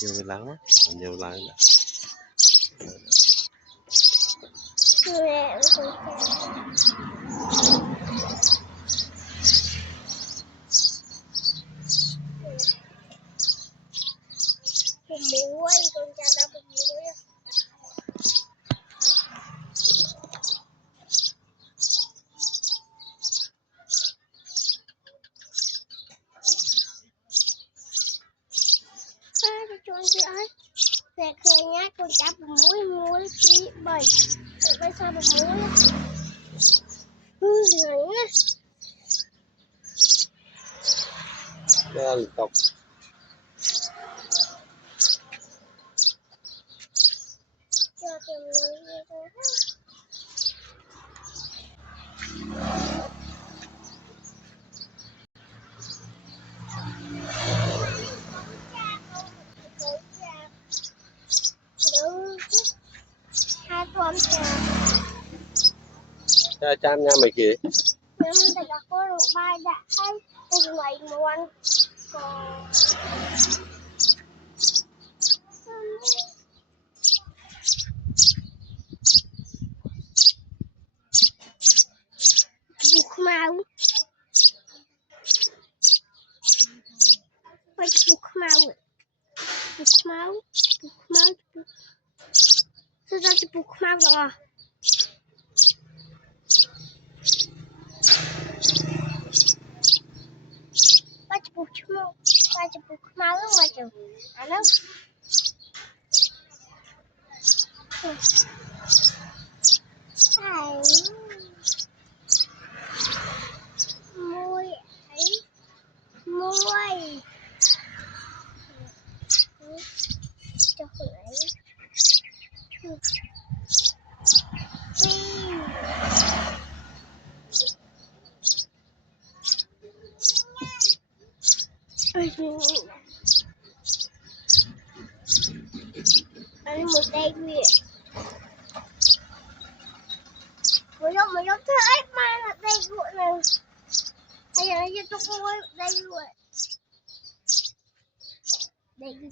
nhiều người lắm á, nhiều lắm đó. Muối con cha đã bụng muối cho chị ơi về khơi nhá con cha bụng muối muối tí bầy bây sao bụng muối này Nó liên tục. cho tìm muối hai con Cha chăm nha mày kìa. nhưng mà đã có được bài đã hay từ ngày muôn còn buộc máu phải buộc máu sao ra thì buộc máu rồi phải buộc máu luôn mà chừng à nó môi ấy môi cho hửi anh một tay việc một giống thế ấy mà là tay gội này bây giờ nó cho tôi đây gội đây cái